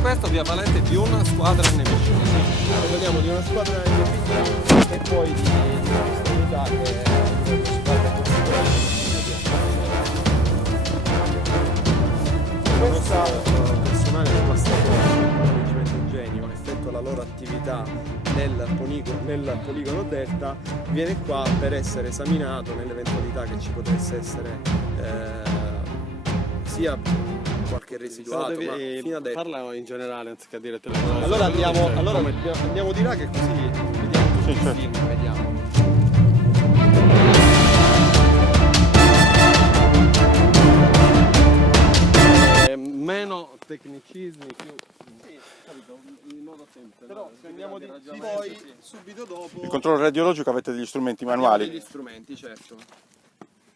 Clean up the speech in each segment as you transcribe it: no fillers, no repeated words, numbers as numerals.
questo vi avvalete di una squadra nemica. Parliamo di una squadra nemica e poi di questa unità che ci fa questa personale del Reggimento Eugenio effettua la loro attività nel poligono Delta, viene qua per essere esaminato nell'eventualità che ci potesse essere sia qualche residuato, ma fino adesso. Parla in generale anziché dire telefono. Allora andiamo di là che così vediamo tutti i film, vediamo. Meno tecnicismi, più in modo semplice. Però se andiamo di poi subito dopo Il controllo radiologico avete degli strumenti manuali? degli strumenti, certo.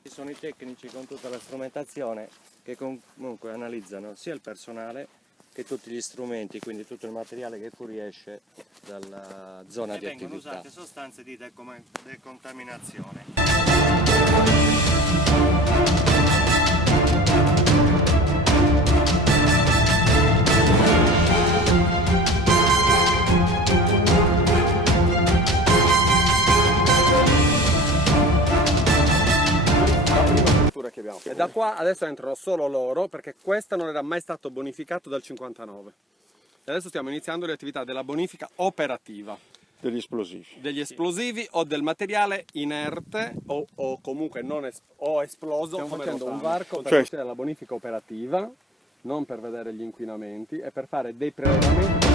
Ci sono i tecnici con tutta la strumentazione che comunque analizzano sia il personale che tutti gli strumenti, quindi tutto il materiale che fuoriesce dalla zona di attività. Vengono usate sostanze di decontaminazione. Che abbiamo. E da qua adesso entrano solo loro, perché questa non era mai stato bonificato dal 59. E adesso stiamo iniziando le attività della bonifica operativa. Degli esplosivi. Degli esplosivi o del materiale inerte o comunque non esploso. Stiamo facendo un varco per facere la bonifica operativa, non per vedere gli inquinamenti, e per fare dei prelevamenti.